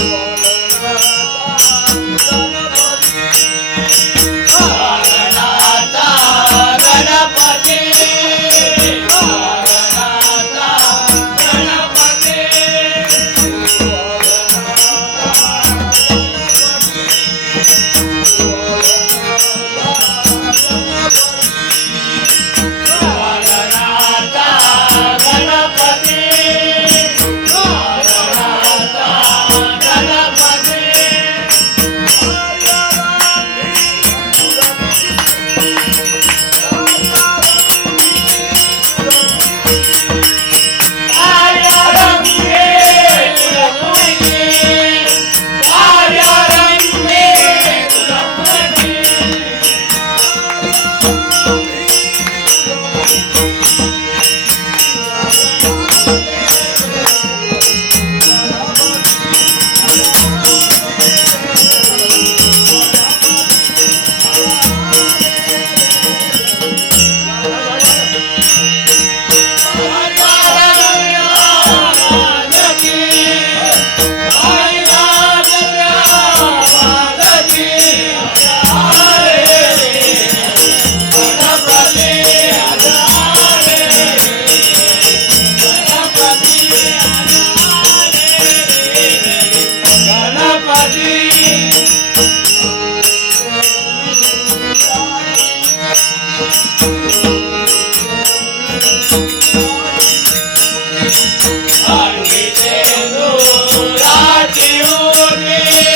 Whoa.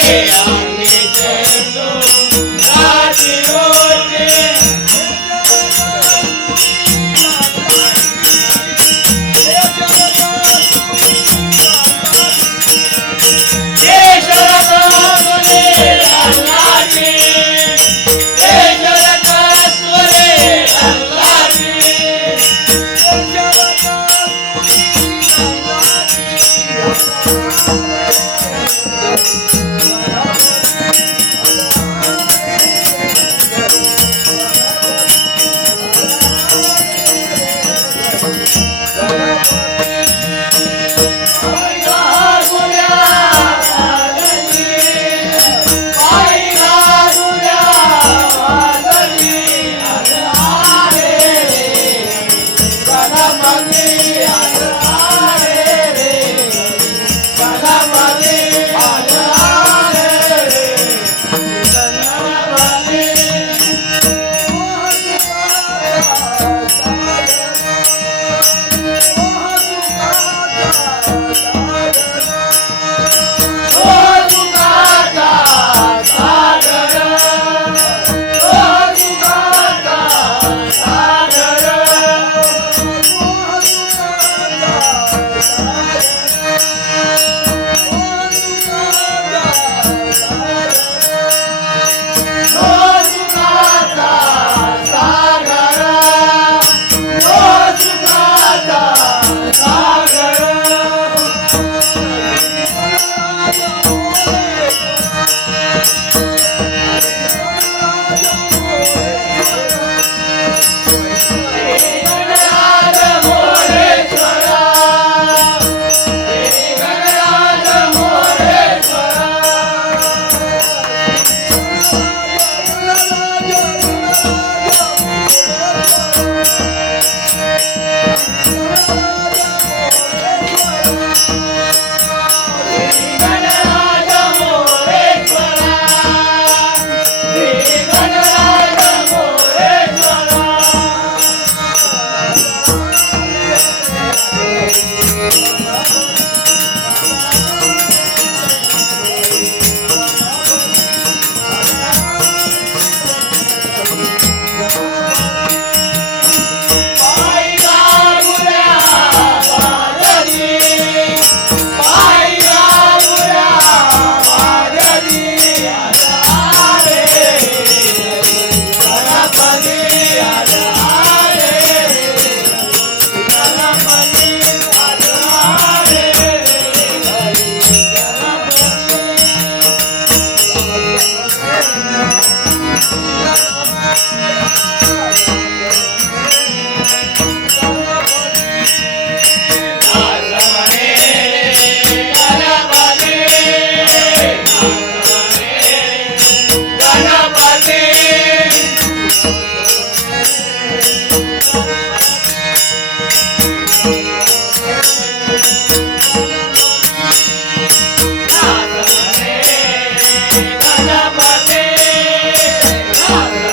Yeah.